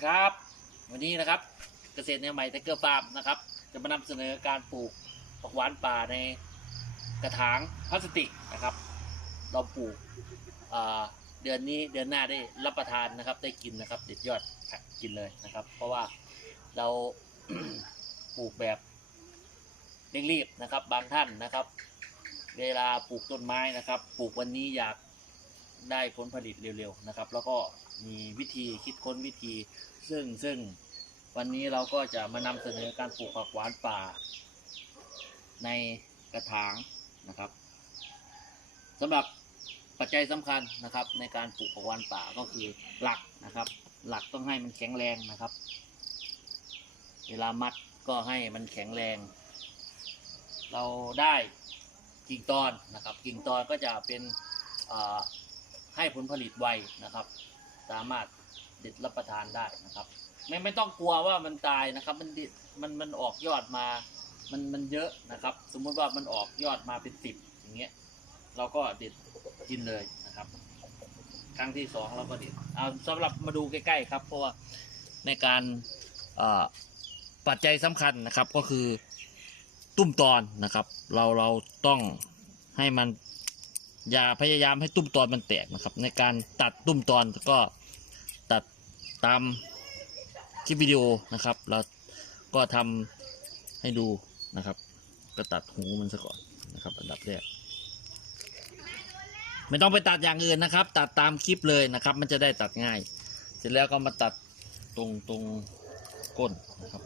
ดีครับ วันนี้นะครับเกษตรแนวใหม่ไทเกอร์ฟาร์มนะครับ จะมานำเสนอการปลูกผักหวานป่าในกระถางพลาสติกนะครับ เราปลูกเดือนนี้เดือนหน้าได้รับประทานนะครับ ได้กินนะครับเด็ดยอดกินเลยนะครับ เพราะว่าเราปลูกแบบเร่งรีบนะครับ บางท่านนะครับ เวลาปลูกต้นไม้นะครับ ปลูกวันนี้อยาก ได้ผลผลิตเร็วๆนะครับ แล้วก็มีวิธีคิดค้นวิธี ซึ่งซึ่งวันนี้เราก็จะมานำเสนอการปลูกผักหวานป่า ในกระถางนะครับสำหรับปัจจัยสำคัญนะครับ ในการปลูกผักหวานป่าก็คือหลักนะครับ หลักต้องให้มันแข็งแรงนะครับ เวลามัดก็ให้มันแข็งแรง เราได้กิ่งตอนนะครับ กิ่งตอนก็จะเป็นอ่า ให้ผลผลิตไวนะครับ สามารถเด็ดรับประทานได้นะครับ ไม่ไม่ต้องกลัวว่ามันตายนะครับ มันดิมันมันออกยอดมามันมันเยอะนะครับ สมมุติว่ามันออกยอดมาเป็นสิบอย่างเงี้ยเราก็เด็ดกินเลยนะครับ ครั้งที่สองเราก็เด็ดเอาสำหรับมาดูใกล้ๆครับ เพราะว่าในการปัจจัยสำคัญนะครับก็คือตุ้มตอนนะครับ เราเราต้องให้มัน อย่าพยายามให้ตุ้มตอนมันแตกนะครับ ในการตัดตุ้มตอนก็ตัดตามคลิปวิดีโอนะครับ เราก็ทำให้ดูนะครับ ก็ตัดหูมันซะก่อนนะครับ อันดับแรกไม่ต้องไปตัดอย่างอื่นนะครับ ตัดตามคลิปเลยนะครับ มันจะได้ตัดง่าย เสร็จแล้วก็มาตัดตรงตรงก้นนะครับ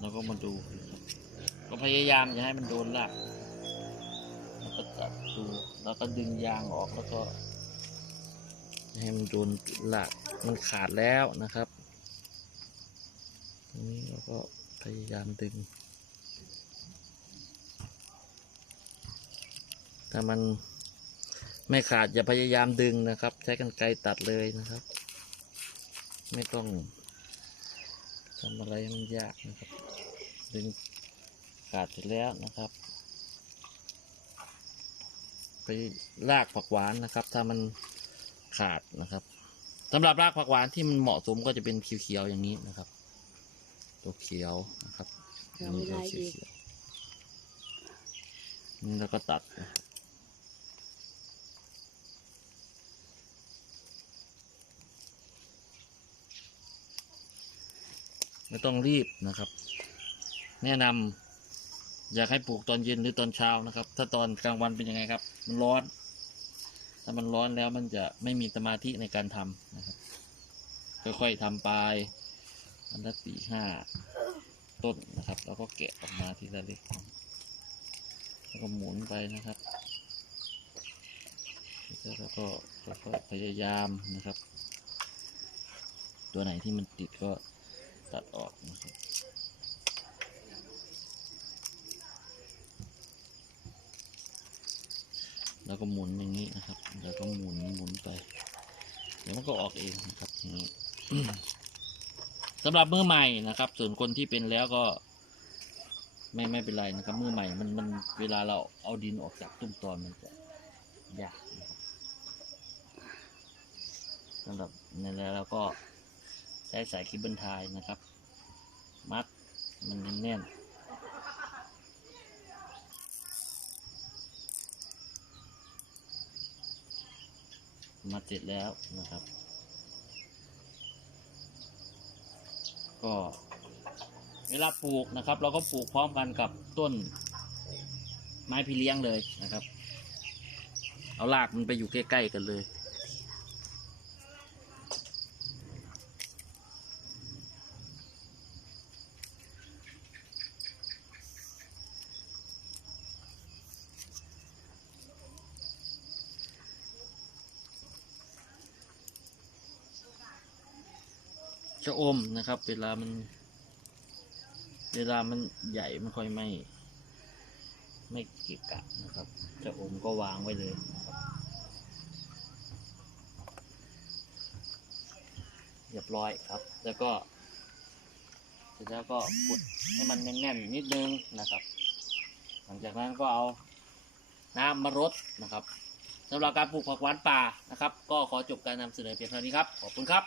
แล้วก็มาดู ก็พยายามอย่าให้มันโดนรากแล้ว ก็ตัดดู แล้วก็ดึงยางออกแล้วก็ให้มันโดนรากมันขาดแล้วนะครับ ตรงนี้เราก็พยายามดึง ถ้ามันไม่ขาดอย่าพยายามดึงนะครับ ใช้กันไกรตัดเลยนะครับ ไม่ต้องทำอะไรมันยากนะครับ ดึงขาดเสร็จแล้วนะครับ ไปรากผักหวานนะครับ ถ้ามันขาดนะครับสำหรับรากผักหวานที่มันเหมาะสมก็จะเป็นเขียวๆอย่างนี้นะครับ ตัวเขียวนะครับเราไม่ได้อีกเขียวๆนี่แล้วก็ตัดนะครับไม่ต้องรีบนะครับ แนะนำ อยากให้ปลูกตอนเย็นหรือตอนเช้านะครับ ถ้าตอนกลางวันเป็นยังไงครับ มันร้อน ถ้ามันร้อนแล้วมันจะไม่มีสมาธิในการทำนะครับค่อยๆทำไปอันละสี่ห้าต้นนะครับ แล้วก็แกะออกมาทีละเล็กแล้วก็หมุนไปนะครับแล้วก็ค่อยๆพยายามนะครับ ตัวไหนที่มันติดก็ตัดออกนะครับ แล้วก็หมุนอย่างนี้นะครับ แล้วก็หมุนหมุนไป เดี๋ยวมันก็ออกเองนะครับอย่างนี้สำหรับมือใหม่นะครับ ส่วนคนที่เป็นแล้วก็ ไม่ไม่เป็นไรนะครับมือใหม่มันมันเวลาเราเอาดินออกจากตุ้มตอนมันจะยากนะครับสำหรับในแล้วเราก็ใช้สายคิบเบิลไทายนะครับ มัดมันแน่น มาเสร็จแล้วนะครับ ก็เวลาปลูกนะครับ เราก็ปลูกพร้อมกันกับต้น ไม้พี่เลี้ยงเลยนะครับ เอารากมันไปอยู่ใกล้ๆกันเลย ชะอมนะครับ เวลามัน เวลามันใหญ่ไม่ค่อยไม่ ไม่เกะกะนะครับชะอมก็วางไว้เลยนะครับเรียบร้อยครับ แล้วก็เสร็จแล้วก็กดให้มันแน่นๆนิดนึงนะครับ หลังจากนั้นก็เอาน้ำมารดนะครับสำหรับการปลูกผักหวานป่านะครับ ก็ขอจบการนำเสนอเพียงเท่านี้ครับ ขอบคุณครับ